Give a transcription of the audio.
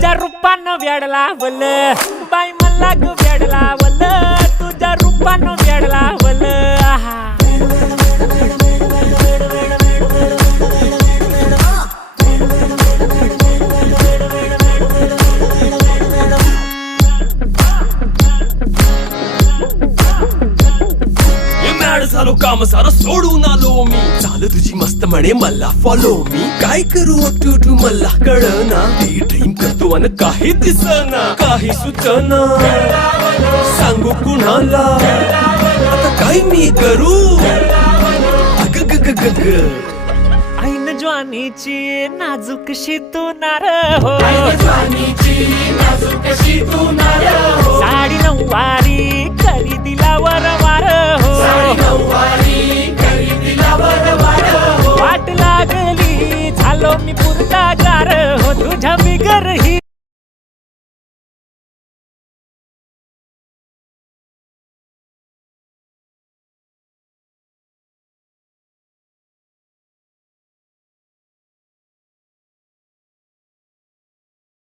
तुझ्या रूपानं वेड लावल बाई मला ग वेड लावल तुझ्या रूपानं वेड लावल आहा झालो काम सारं सोडून आलो मी चाल तुझी मस्त म्हणे मला फॉलो मी काय करू टू मला कळना ती ड्रीम करतो अन काही दिसना काही सुचना सांगू कुणाला आता काय मी करू अग ग ग ग ग ऐन ज्वानीची नाजूकशी तू नार हो साडी नऊवारी करी दिला वरवार हो वाट लागली झालो मी पुरता गार हो तुझ्या बिगर ही